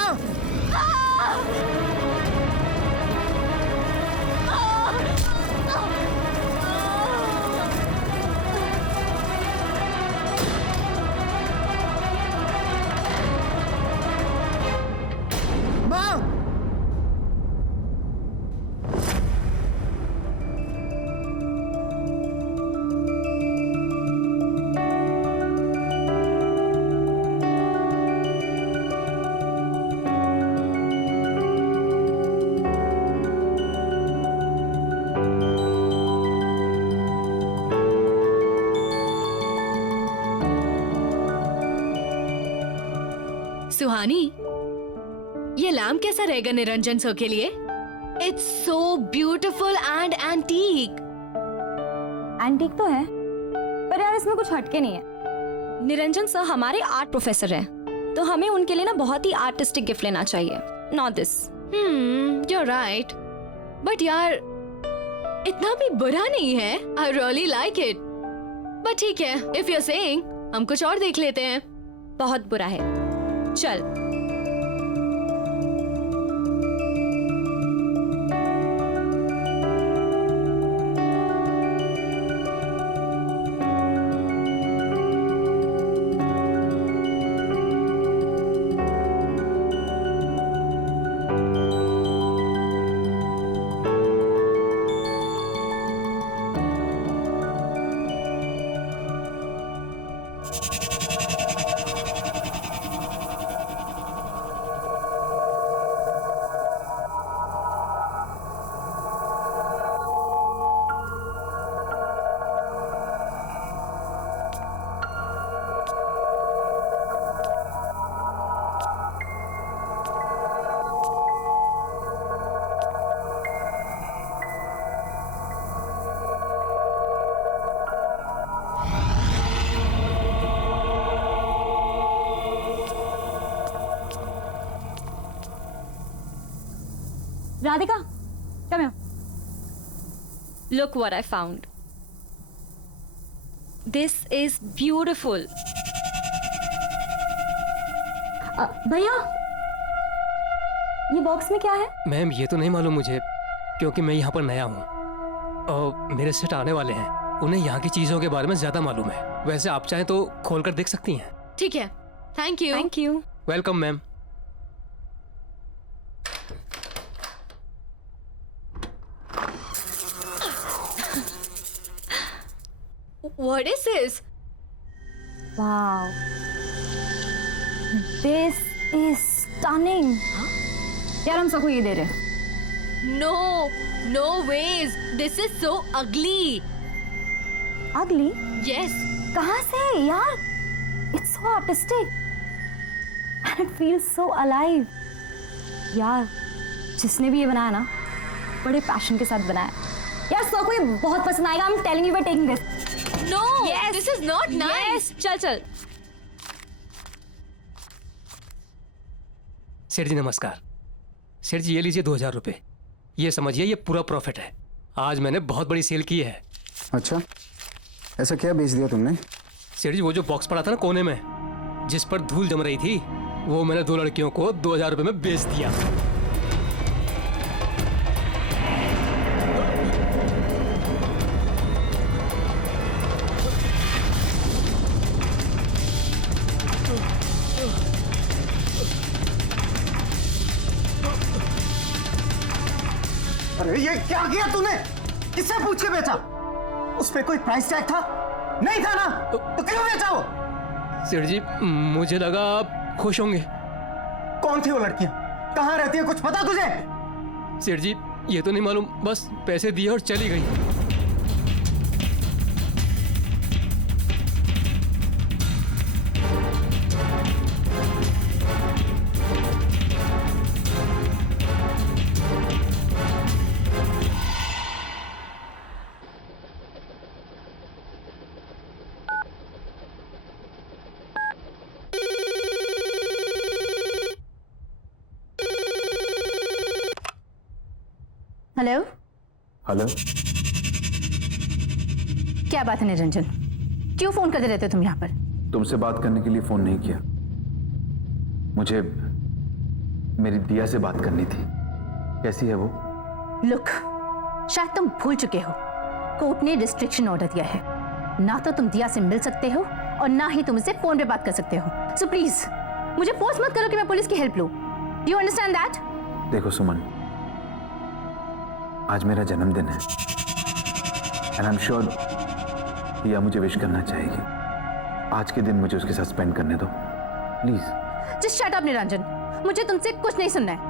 माँ! माँ! सुहानी, ये लैम्प कैसा रहेगा निरंजन सर के लिए? It's so beautiful and antique. Antique तो है, पर यार इसमें कुछ हटके नहीं है। निरंजन सर हमारे आर्ट प्रोफेसर हैं, तो हमें उनके लिए ना बहुत ही आर्टिस्टिक गिफ्ट लेना चाहिए। Not this. you're right. But यार इतना भी बुरा नहीं है। I really like it. But ठीक है, if you're saying, हम कुछ और देख लेते हैं। बहुत बुरा है। चल। Radhika, come here. Look what I found. This is beautiful. भैया, ये बॉक्स में क्या है? मैम ये तो नहीं मालूम मुझे, क्योंकि मैं यहाँ पर नया हूँ और मेरे सेट आने वाले हैं। उन्हें यहाँ की चीजों के बारे में ज्यादा मालूम है। वैसे आप चाहें तो खोल कर देख सकती हैं। ठीक है, thank you. Thank you. Welcome ma'am. What is this? Wow. This is stunning. यार हम सबको ये दे रहे हैं। No, no ways. This is so ugly. Ugly? Yes. कहाँ से यार? It's so artistic. And it feels so alive. यार, जिसने भी ये बनाया ना, बड़े पैशन के साथ बनाया। यार सबको ये बहुत पसंद आएगा। I'm telling you, we're taking this. No, Yes. this is not nice. Yes. चल चल। सेठ जी नमस्कार। सेठ जी ये लीजिए 2000 रुपये। ये समझिए ये पूरा प्रॉफिट है। आज मैंने बहुत बड़ी सेल की है। अच्छा, ऐसा क्या बेच दिया तुमने? सेठ जी वो जो बॉक्स पड़ा था ना कोने में, जिस पर धूल जम रही थी, वो मैंने 2 लड़कियों को 2000 रुपये में बेच दिया। अरे ये क्या किया तूने? किससे पूछ के बेचा? उस पे कोई प्राइस टैग था? नहीं था ना? तो क्यों बेचा वो? सेठ जी मुझे लगा आप खुश होंगे। कौन थी वो लड़कियां? कहाँ रहती है? कुछ पता तुझे? सेठ जी ये तो नहीं मालूम, बस पैसे दिए और चली गई। हेलो। हेलो, क्या बात है निरंजन? क्यों फोन करते रहते हो तुम यहाँ पर? तुमसे बात करने के लिए फोन नहीं किया। मुझे मेरी दिया से बात करनी थी। कैसी है वो? लुक, शायद तुम भूल चुके हो, कोर्ट ने रिस्ट्रिक्शन ऑर्डर दिया है। ना तो तुम दिया से मिल सकते हो और ना ही तुम इससे फोन पे बात कर सकते हो। सो प्लीज मुझे फोर्स मत करो कि मैं पुलिस की हेल्प लूं। Do you understand that? देखो सुमन, आज मेरा जन्मदिन है एंड आई एम श्योर दिया मुझे विश करना चाहेगी। आज के दिन मुझे उसके साथ स्पेंड करने दो please. Just shut up Niranjan, मुझे तुमसे कुछ नहीं सुनना है।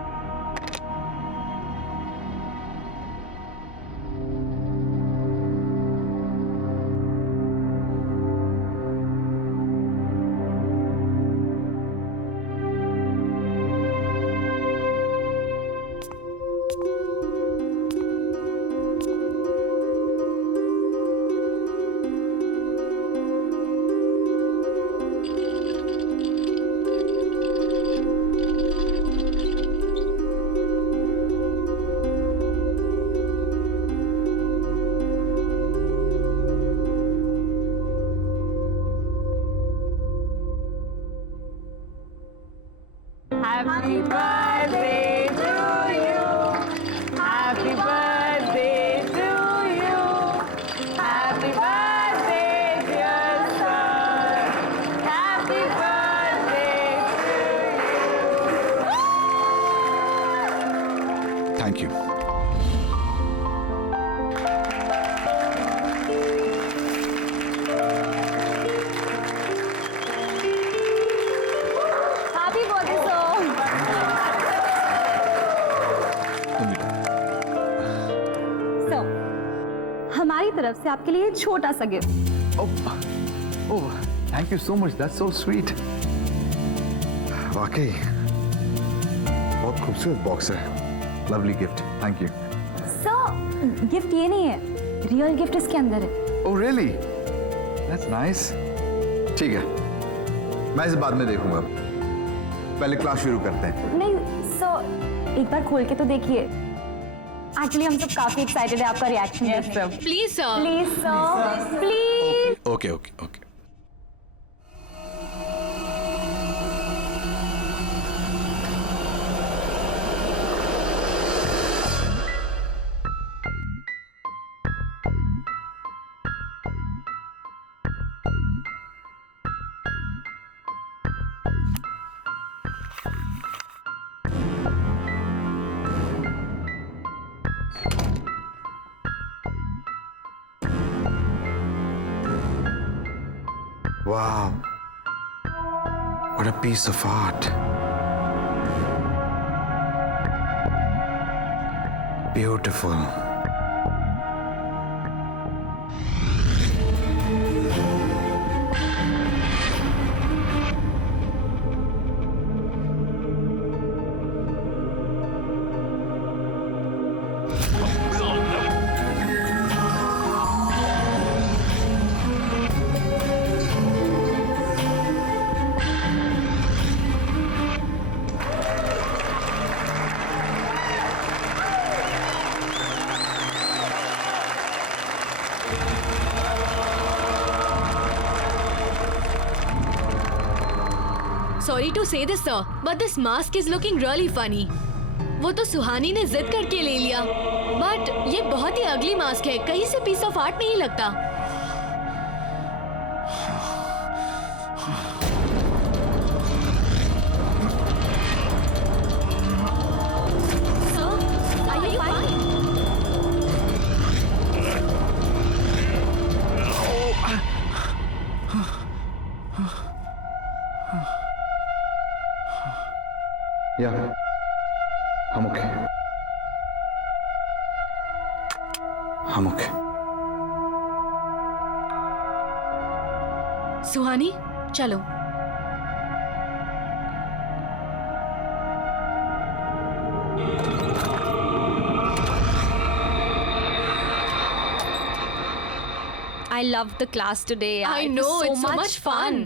Happy birthday to you. Happy birthday to you. Happy birthday, dear son. Happy birthday to you. Thank you. Happy birthday sir. हमारी तरफ से आपके लिए छोटा सा gift. Oh thank you so much, that's so sweet. वाकई बहुत खूबसूरत बॉक्स है। Lovely gift, thank you. Sir gift ये नहीं है, रियल गिफ्ट इसके अंदर है। Oh really, that's nice. ठीक है, मैं इसे बाद में देखूंगा, पहले क्लास शुरू करते हैं। नहीं सर, एक बार खोल के तो देखिए। एक्चुअली हम सब काफी एक्साइटेड है आपका रिएक्शन देखने। Please sir. Please sir, please. Okay okay okay. Wow, what a piece of art. Beautiful. Sorry to say this, sir, but this mask is looking really funny. वो तो सुहानी ने जिद करके ले लिया, बट ये बहुत ही अगली मास्क है, कहीं से पीस ऑफ आर्ट नहीं लगता। Sir, are you fine? Yeah, I'm okay. I'm okay. सुहानी, चलो। I loved the class today. I It was know, it's so much fun.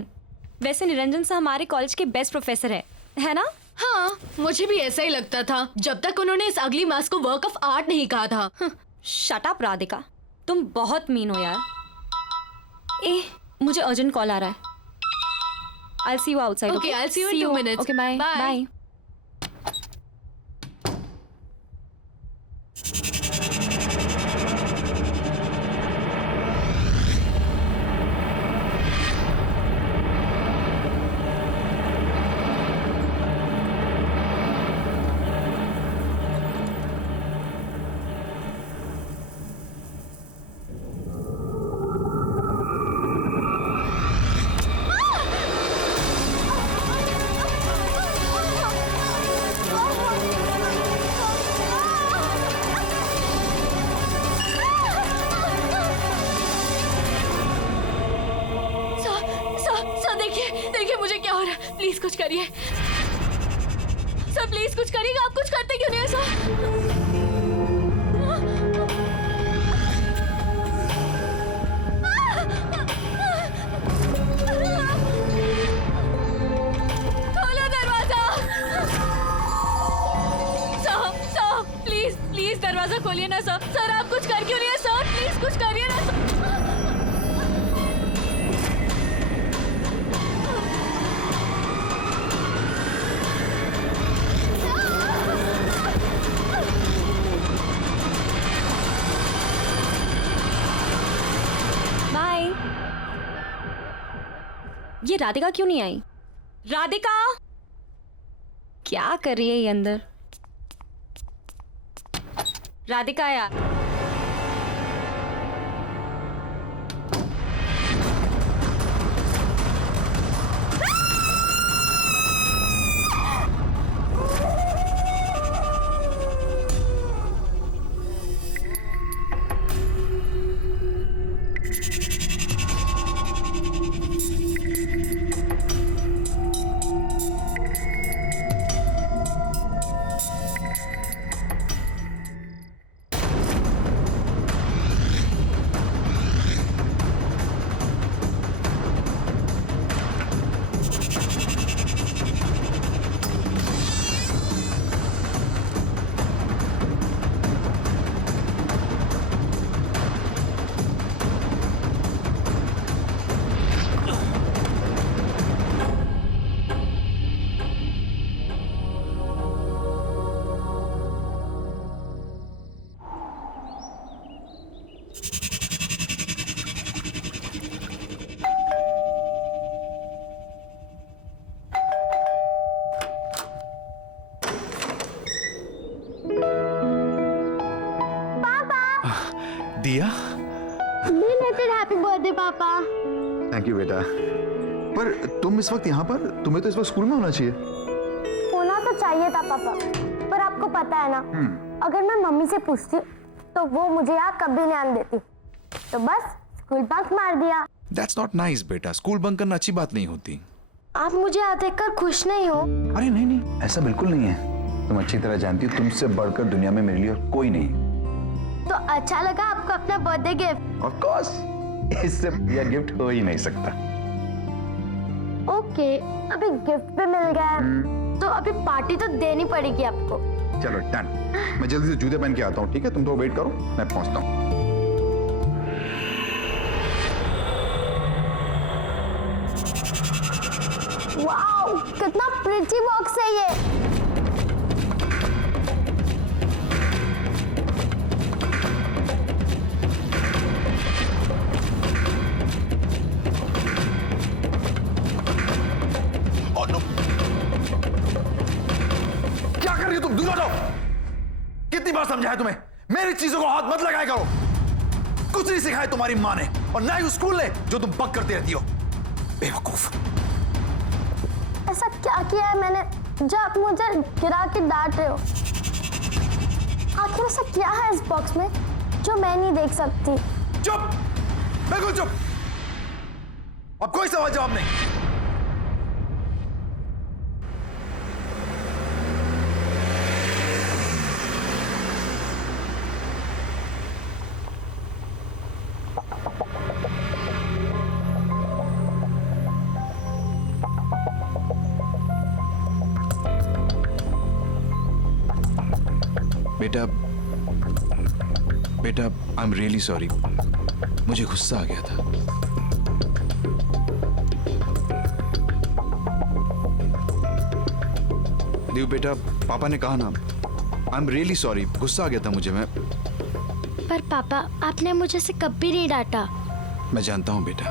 वैसे निरंजन सर हमारे कॉलेज के बेस्ट प्रोफेसर है ना? हाँ, मुझे भी ऐसा ही लगता था जब तक उन्होंने इस अगली मास्क को वर्क ऑफ आर्ट नहीं कहा था। शट अप राधिका, तुम बहुत मीन हो यार। ए, मुझे अर्जेंट कॉल आ रहा है। I'll see you outside. Okay, I'll see you in 2 minutes. Okay, bye. Bye. Bye. Please कुछ करिए सर, प्लीज कुछ करिएगा। आप कुछ करते क्यों नहीं है सर? खोलो दरवाजा सर, प्लीज प्लीज दरवाजा खोलिए ना सर। सर आप कुछ कर क्यों नहीं है सर? प्लीज कुछ करिए ना सर। बाय। ये राधिका क्यों नहीं आई? राधिका क्या कर रही है ये अंदर? राधिका यार, दिया, बिलेटेड हैप्पी बर्थडे पापा। थैंक यू बेटा। पर तुम इस वक्त यहाँ पर, तुम्हें तो इस वक्त स्कूल में होना चाहिए। होना तो चाहिए था पापा, पर आपको पता है ना, अगर मैं मम्मी से पूछती तो वो मुझे यहाँ कभी नहीं आने देती, तो बस स्कूल बंक मार दिया। That's not nice बेटा, स्कूल बंक करना अच्छी बात नहीं होती। आप मुझे यहाँ देखकर खुश नहीं हो? अरे नहीं नहीं, ऐसा बिल्कुल नहीं है। तुम अच्छी तरह जानती हो तुमसे बढ़कर दुनिया में मेरे लिए और कोई नहीं। तो अच्छा लगा आपको अपना बर्थडे गिफ्ट? ऑफ कोर्स, इससे यह गिफ्ट हो ही नहीं सकता। ओके, अभी गिफ्ट भी मिल गया, तो अभी पार्टी तो देनी पड़ेगी आपको। चलो डन। मैं जल्दी से जूते पहन के आता हूँ, ठीक है? तुम तो वेट करो, मैं पहुंचता हूँ। वाओ, कितना प्रिटी बॉक्स है ये। क्या कर रही हो तुम? दूर हटो। कितनी बार समझाया तुम्हें, मेरी चीजों को हाथ मत लगाया करो। कुछ नहीं सिखाया तुम्हारी माँ ने और ना ही उस स्कूल ने जो तुम बक करती रहती हो। बेवकूफ। ऐसा क्या किया है मैंने जो आप मुझे गिरा के डांट रहे हो? आखिर ऐसा क्या है इस बॉक्स में जो मैं नहीं देख सकती? चुप, बिल्कुल चुप। अब कोई सवाल जवाब नहीं। बेटा बेटा, आई एम रियली सॉरी, मुझे गुस्सा आ गया था। देव बेटा, पापा ने कहा ना, आई एम रियली सॉरी, गुस्सा आ गया था मुझे। मैं पर पापा, आपने मुझे से कभी नहीं डांटा। मैं जानता हूं बेटा।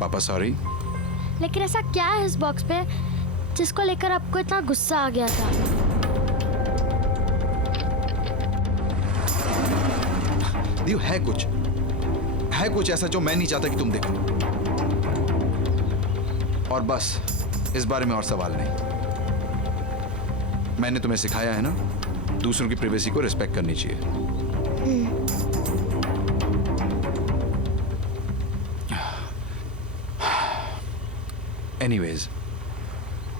पापा सॉरी। लेकिन ऐसा क्या है इस बॉक्स पे जिसको लेकर आपको इतना गुस्सा आ गया था? देव, है कुछ ऐसा जो मैं नहीं चाहता कि तुम देखो। और बस इस बारे में और सवाल नहीं। मैंने तुम्हें सिखाया है ना, दूसरों की प्राइवेसी को रिस्पेक्ट करनी चाहिए। एनीवेज,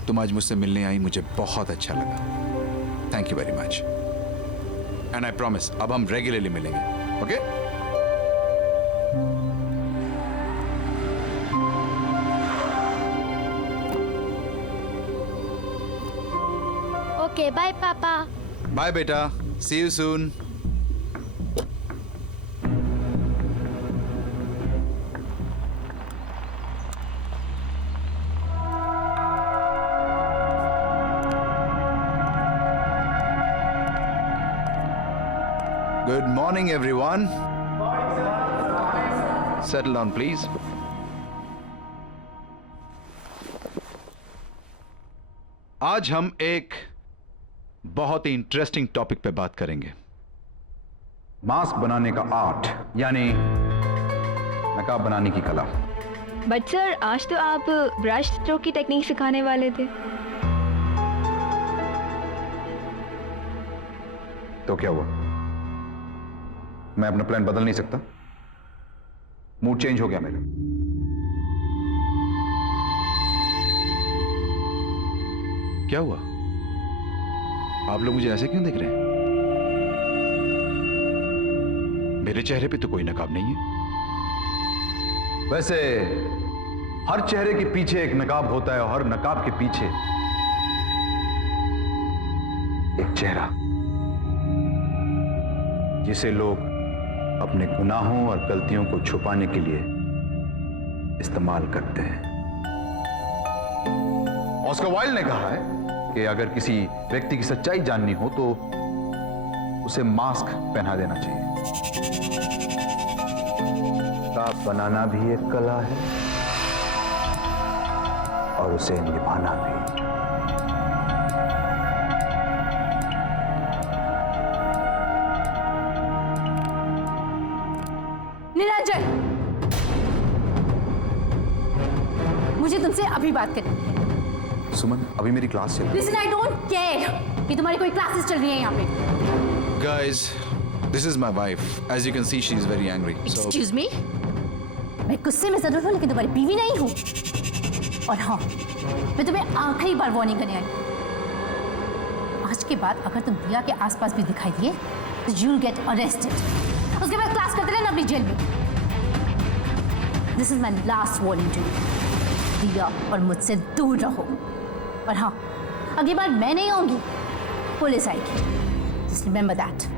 तुम आज मुझसे मिलने आई, मुझे बहुत अच्छा लगा। Thank you very much. And I promise अब हम रेगुलरली मिलेंगे, ओके? ओके बाय पापा। बाय बेटा, see you soon. Good morning, everyone. Settle down, please. आज हम एक बहुत ही इंटरेस्टिंग टॉपिक पे बात करेंगे। मास्क बनाने का आर्ट, यानी नकाब बनाने की कला। बट सर, आज तो आप ब्रश स्ट्रोक की टेक्निक सिखाने वाले थे। तो क्या हुआ? मैं अपना प्लान बदल नहीं सकता? मूड चेंज हो गया मेरा। क्या हुआ? आप लोग मुझे ऐसे क्यों देख रहे हैं? मेरे चेहरे पे तो कोई नकाब नहीं है। वैसे हर चेहरे के पीछे एक नकाब होता है और हर नकाब के पीछे एक चेहरा, जिसे लोग अपने गुनाहों और गलतियों को छुपाने के लिए इस्तेमाल करते हैं। ऑस्कर वाइल्ड ने कहा है कि अगर किसी व्यक्ति की सच्चाई जाननी हो तो उसे मास्क पहना देना चाहिए। नकाब बनाना भी एक कला है और उसे निभाना भी। निरंजन, मुझे तुमसे अभी बात करनी है। सुमन, अभी मेरी क्लास चल रही है। Listen, I don't care कि तुम्हारी कोई क्लासेस चल रही है यहाँ पे। Guys, this is my wife. As you can see, she is very angry. So, Excuse me? मैं गुस्से में जरूर हूँ लेकिन तुम्हारी बीवी नहीं हूँ। और हाँ, मैं तुम्हें आखिरी बार वार्निंग करने आई। आज के बाद अगर तुम दिया के आसपास भी दिखाई दिए तो you'll get arrested. उसके बाद क्लास करते रहना अपनी जेल में। This is my last warning to you. दिया और मुझसे दूर रहो। और हाँ, अगली बार मैं नहीं आऊंगी, पुलिस आएगी। Just remember that.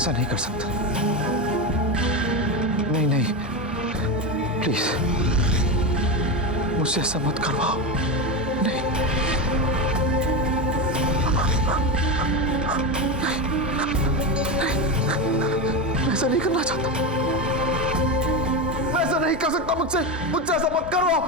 ऐसा नहीं कर सकता। नहीं नहीं, प्लीज मुझसे ऐसा मत करवाओ। नहीं, मैं ऐसा नहीं करना चाहता। मैं ऐसा नहीं कर सकता। मुझसे ऐसा मत करवाओ।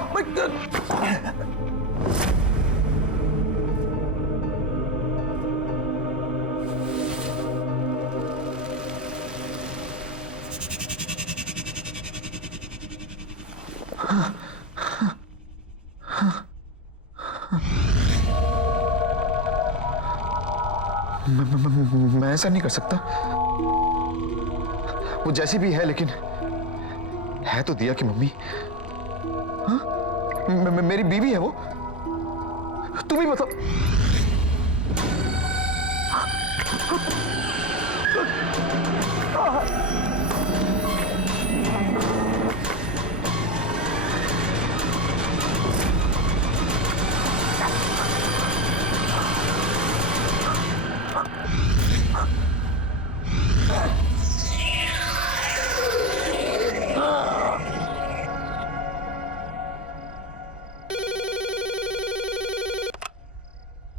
मैं ऐसा नहीं कर सकता। वो जैसी भी है लेकिन है तो दिया की मम्मी। हाँ? मेरी बीवी है वो। तुम ही मतलब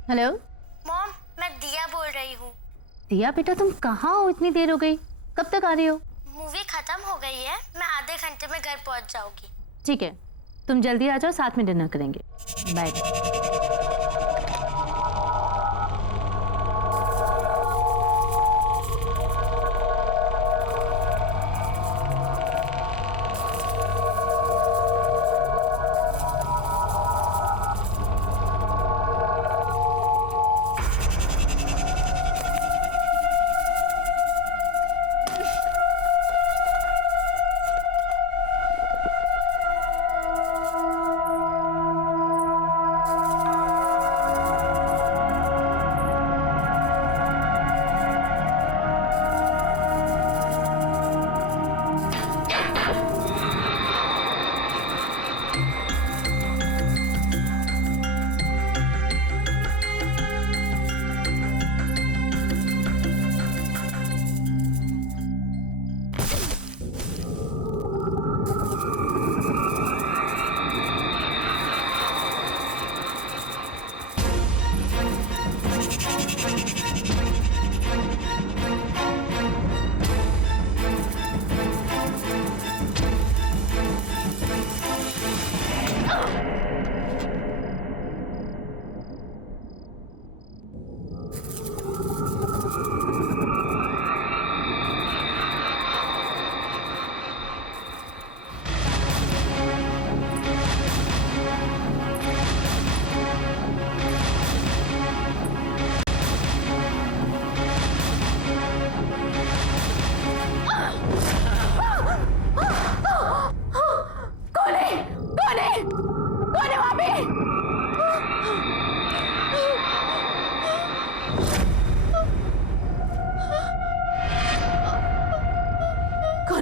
हेलो मॉम, मैं दिया बोल रही हूँ। दिया बेटा, तुम कहाँ हो? इतनी देर हो गई, कब तक आ रही हो? मूवी खत्म हो गई है, मैं आधे घंटे में घर पहुँच जाऊंगी। ठीक है, तुम जल्दी आ जाओ, साथ में डिनर करेंगे। बाय।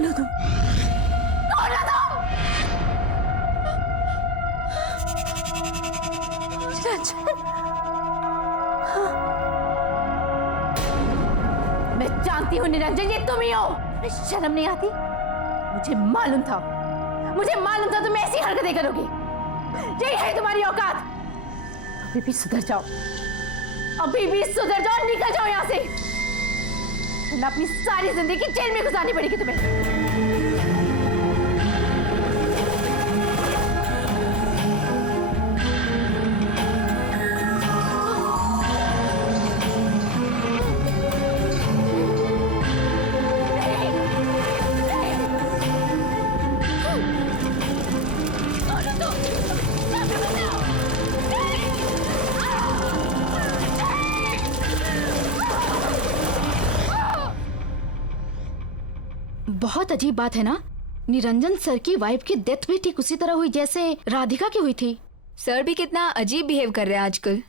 कौन हो तुम? कौन हो तुम? मैं जानती हूँ निरंजन, ये तुम ही हो। शर्म नहीं आती? मुझे मालूम था तुम ऐसी हरकतें करोगी। यही है तुम्हारी औकात। अभी भी सुधर जाओ, निकल जाओ यहाँ से, वरना अपनी सारी जिंदगी जेल में गुजारनी पड़ेगी तुम्हें। बहुत अजीब बात है ना, निरंजन सर की वाइफ की डेथ भी ठीक उसी तरह हुई जैसे राधिका की हुई थी। सर भी कितना अजीब बिहेव कर रहे हैं आजकल।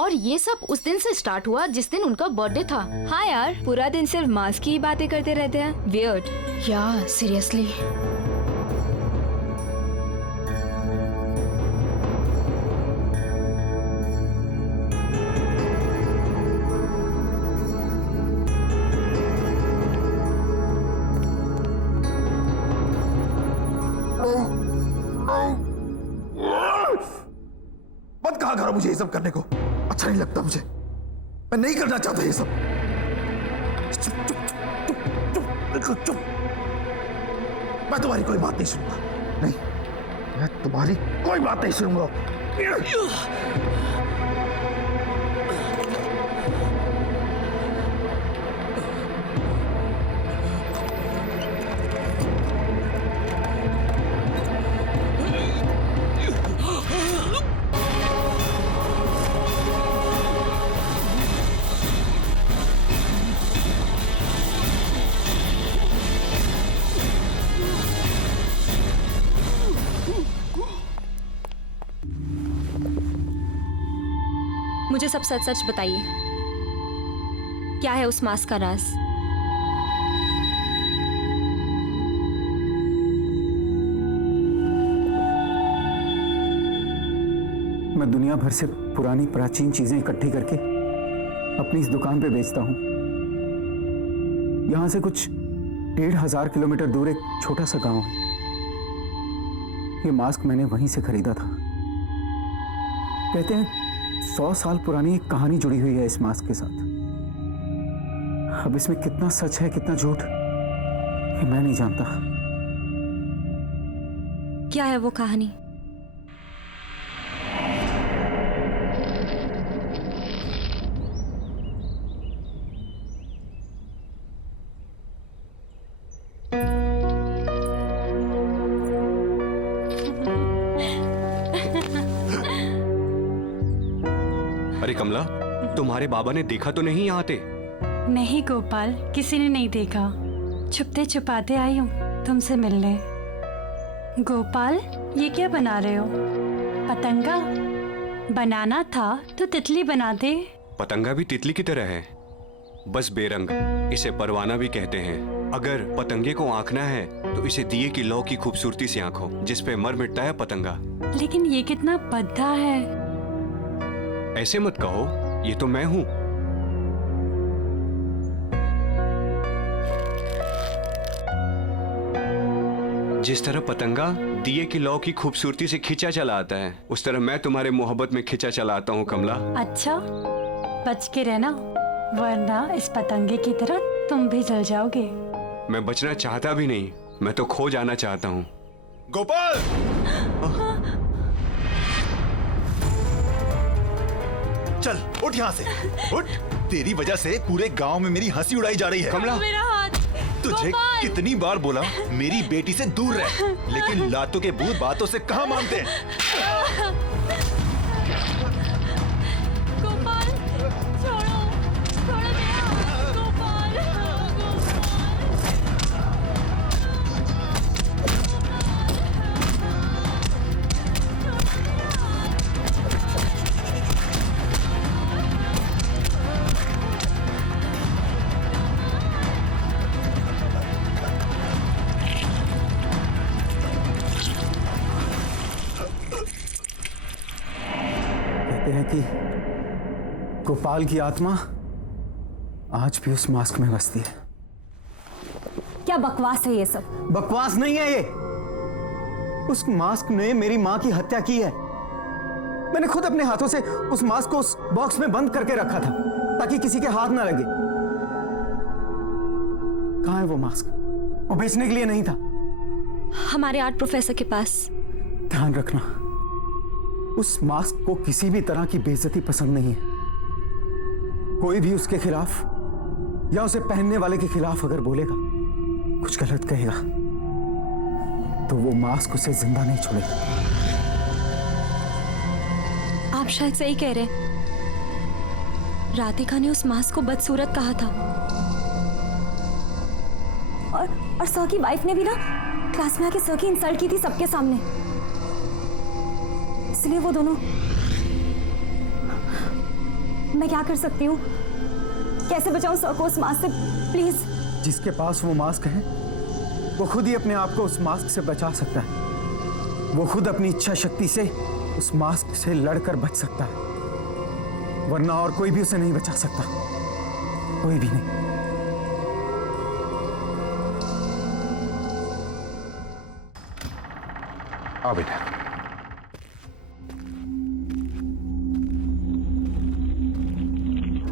और ये सब उस दिन से स्टार्ट हुआ जिस दिन उनका बर्थडे था। हाँ यार, पूरा दिन सिर्फ मास्क की ही बातें करते रहते हैं। वियर्ड। या सीरियसली। मत कहा करो मुझे ये सब करने को, अच्छा नहीं लगता मुझे। मैं नहीं करना चाहता ये सब। चुप चुप चुप चुप बिल्कुल चुप। मैं तुम्हारी कोई बात नहीं सुनूंगा। नहीं, मैं तुम्हारी कोई बात नहीं सुनूंगा। मुझे सब सच सच बताइए, क्या है उस मास्क का राज? मैं दुनिया भर से पुरानी प्राचीन चीजें इकट्ठी करके अपनी इस दुकान पे बेचता हूं। यहां से कुछ 1500 किलोमीटर दूर एक छोटा सा गांव है। ये मास्क मैंने वहीं से खरीदा था। कहते हैं 100 साल पुरानी एक कहानी जुड़ी हुई है इस मास्क के साथ। अब इसमें कितना सच है कितना झूठ ये मैं नहीं जानता। क्या है वो कहानी? अरे कमला, तुम्हारे बाबा ने देखा तो नहीं यहाँ आते? नहीं गोपाल, किसी ने नहीं देखा। छुपते छुपाते आई हूँ तुमसे मिलने। गोपाल, ये क्या बना रहे हो? पतंगा? बनाना था तो तितली बना दे। पतंगा भी तितली की तरह है, बस बेरंग। इसे परवाना भी कहते हैं। अगर पतंगे को आंकना है तो इसे दिए की लौ की खूबसूरती से आंखो, जिस पे मर मिटता है पतंगा। लेकिन ये कितना भद्दा है। ऐसे मत कहो, ये तो मैं हूं। जिस तरह पतंगा दिए की लौ की खूबसूरती से खिंचा चला आता है, उस तरह मैं तुम्हारे मोहब्बत में खिंचा चला आता हूं कमला। अच्छा, बच के रहना, वरना इस पतंगे की तरह तुम भी जल जाओगे। मैं बचना चाहता भी नहीं, मैं तो खो जाना चाहता हूं। गोपाल! चल उठ यहाँ से, उठ। तेरी वजह से पूरे गांव में मेरी हंसी उड़ाई जा रही है। कमला, मेरा हाथ। तुझे कितनी बार बोला मेरी बेटी से दूर रह, लेकिन लातों के भूत बातों से कहाँ मानते हैं। गोपाल, छोड़ो, छोड़ो मेरा हाथ, गोपाल, गोपाल की आत्मा आज भी उस मास्क में बसती है। क्या बकवास है ये सब? बकवास नहीं है ये। उस मास्क ने मेरी मां की हत्या की है। मैंने खुद अपने हाथों से उस मास्क को उस बॉक्स में बंद करके रखा था ताकि किसी के हाथ ना लगे। कहां है वो मास्क? वो बेचने के लिए नहीं था। हमारे आर्ट प्रोफेसर के पास। ध्यान रखना, उस मास्क को किसी भी तरह की बेइज्जती पसंद नहीं है। कोई भी उसके खिलाफ या उसे पहनने वाले के खिलाफ अगर बोलेगा, कुछ गलत कहेगा, तो वो मास्क उसे जिंदा नहीं छोड़ेगा। आप शायद सही कह रहे हैं। राधिका ने उस मास्क को बदसूरत कहा था। और सर की वाइफ ने भी ना क्लास में आके सर की इंसल्ट की थी सबके सामने। इसलिए वो दोनों। मैं क्या कर सकती हूँ? कैसे बचाऊं सर को उस मास्क से? प्लीज। जिसके पास वो मास्क है वो खुद ही अपने आप को उस मास्क से बचा सकता है। वो खुद अपनी इच्छा शक्ति से उस मास्क से लड़कर बच सकता है, वरना और कोई भी उसे नहीं बचा सकता। कोई भी नहीं। आओ बेटा।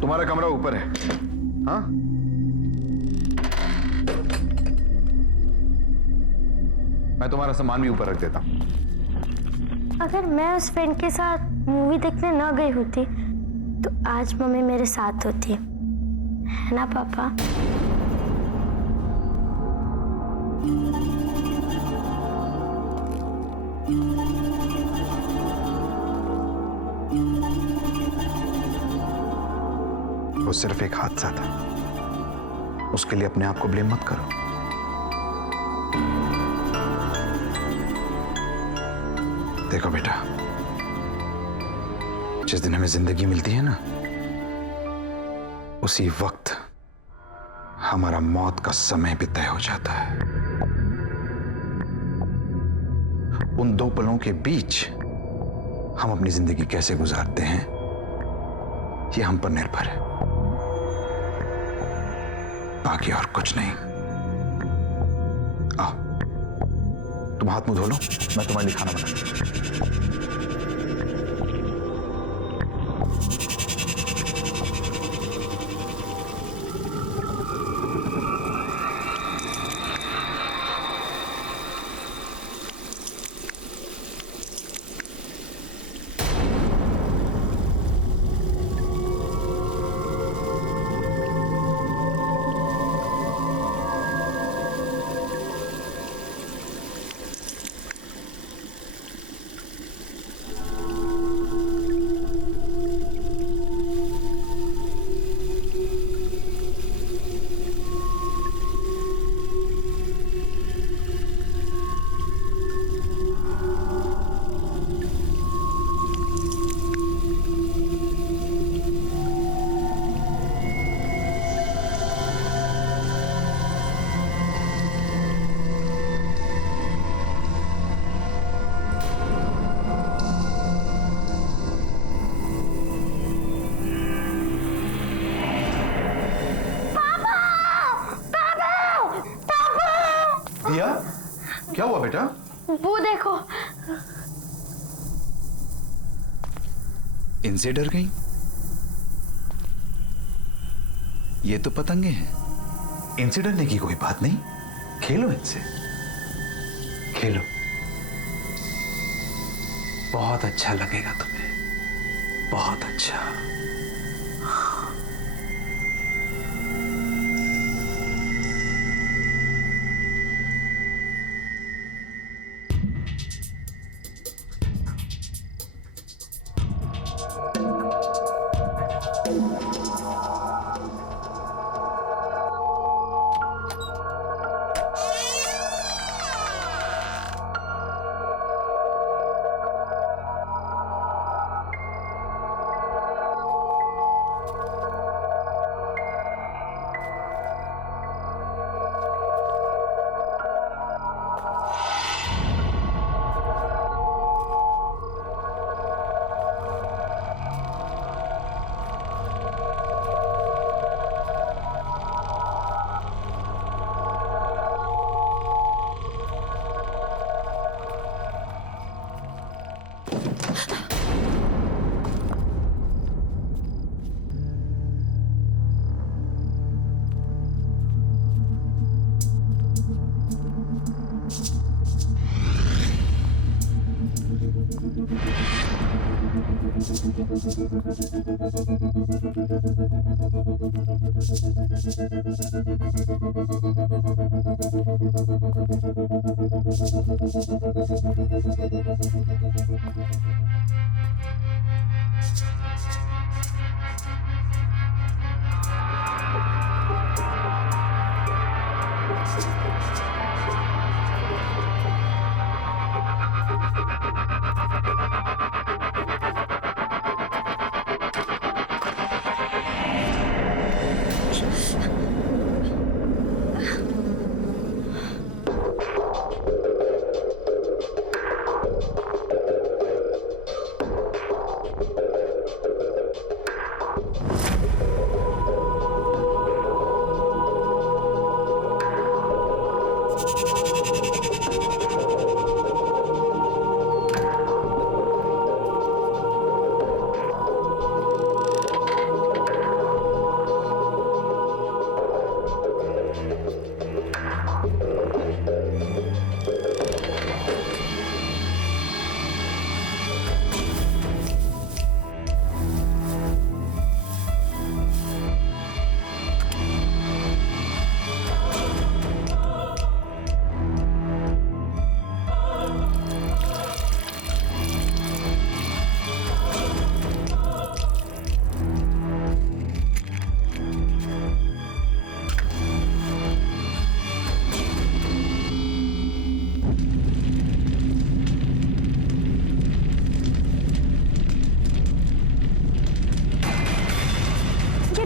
तुम्हारा कमरा ऊपर है। हाँ, मैं तुम्हारा सामान भी ऊपर रख देता हूं। अगर मैं उस फ्रेंड के साथ मूवी देखने न गई होती तो आज मम्मी मेरे साथ होती, है ना पापा? वो सिर्फ एक हादसा था, उसके लिए अपने आप को ब्लेम मत करो। देखो बेटा, जिस दिन हमें जिंदगी मिलती है ना, उसी वक्त हमारा मौत का समय भी तय हो जाता है। उन दो पलों के बीच हम अपनी जिंदगी कैसे गुजारते हैं, ये हम पर निर्भर है, बाकी और कुछ नहीं। आओ, तुम हाथ मुंह धो लो, मैं तुम्हारे लिए खाना बनाऊं। दिया, क्या हुआ बेटा? वो देखो। इनसे डर गई? ये तो पतंगे हैं। इनसे डरने की कोई बात नहीं, खेलो इनसे, खेलो, बहुत अच्छा लगेगा तुम्हें, बहुत अच्छा।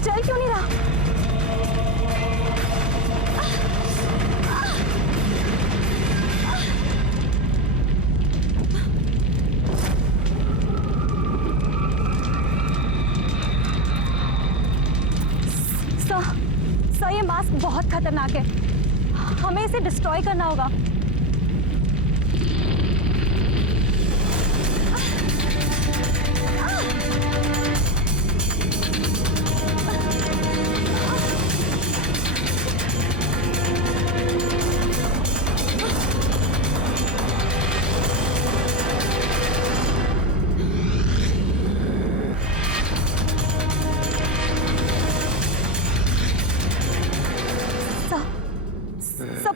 चल क्यों नहीं रहा? सर, ये मास्क बहुत खतरनाक है, हमें इसे डिस्ट्रॉय करना होगा।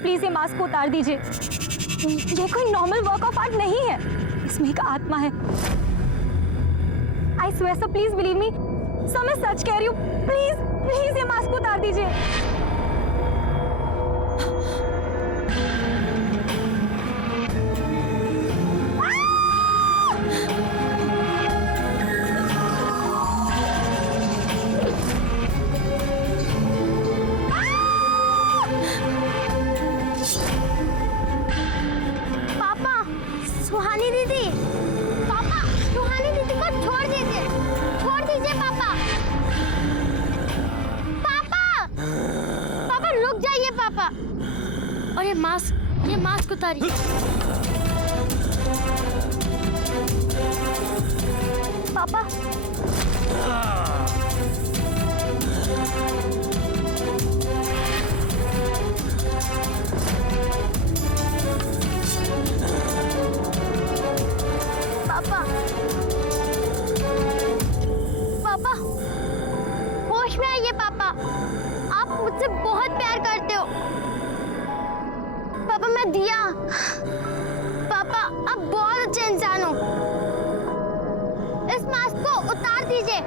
प्लीज ये मास्क को उतार दीजिए। ये कोई नॉर्मल वर्क ऑफ आर्ट नहीं है, इसमें एक आत्मा है। I swear sir, please believe me sir, मैं सच कह रही हूँ। प्लीज प्लीज ये मास्क को उतार दीजिए। सुहानी दीदी, पापा, सुहानी दीदी को छोड़ दीजिए पापा। पापा रुक जाइए पापा। और ये मास्क उतारिए। पापा पापा होश में आइए पापा, आप मुझसे बहुत प्यार करते हो। पापा मैं दिया, पापा आप बहुत अच्छे इंसान हो। इस मास्क को उतार दीजिए,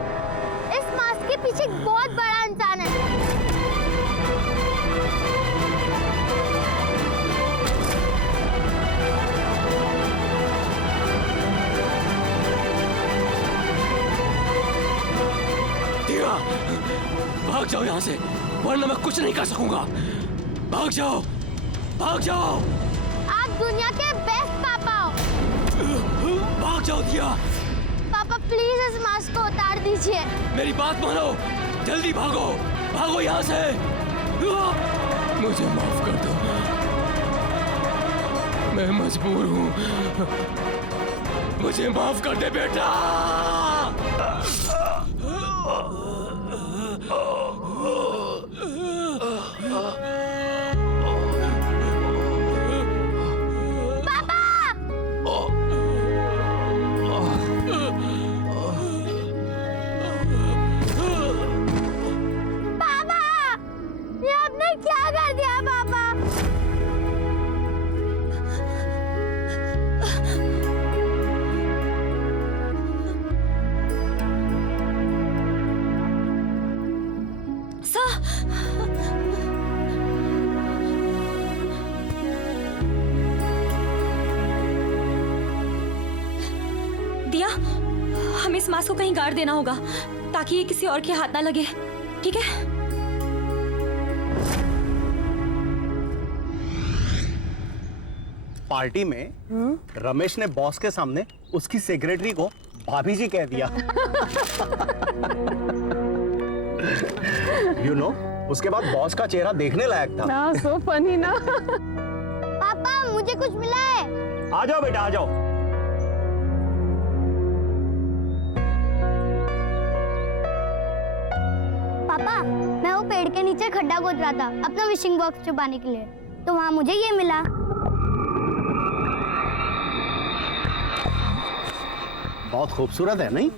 इस मास्क के पीछे एक बहुत बड़ा इंसान है। भाग जाओ यहाँ से, वरना मैं कुछ नहीं कर सकूंगा। भाग जाओ, भाग जाओ। आप दुनिया के बेस्ट पापा हो। भाग जाओ दिया। पापा प्लीज इस मास्क को उतार दीजिए। मेरी बात मानो, जल्दी भागो, भागो यहाँ से। मुझे माफ कर दो, मैं मजबूर हूँ। मुझे माफ कर दे बेटा। ये आपने क्या कर दिया पापा? दिया, हमें इस मास्क को कहीं गाड़ देना होगा ताकि ये किसी और के हाथ ना लगे, ठीक है? पार्टी में रमेश ने बॉस के सामने उसकी सेक्रेटरी को भाभी जी कह दिया। You know, उसके बाद बॉस का चेहरा देखने लायक था। ना सो फनी ना। पापा मुझे कुछ मिला है। आ जाओ बेटा, आ जाओ। पापा मैं वो पेड़ के नीचे खड्डा खोद रहा था अपना विशिंग बॉक्स छुपाने के लिए, तो वहाँ मुझे ये मिला। बहुत खूबसूरत है नहीं?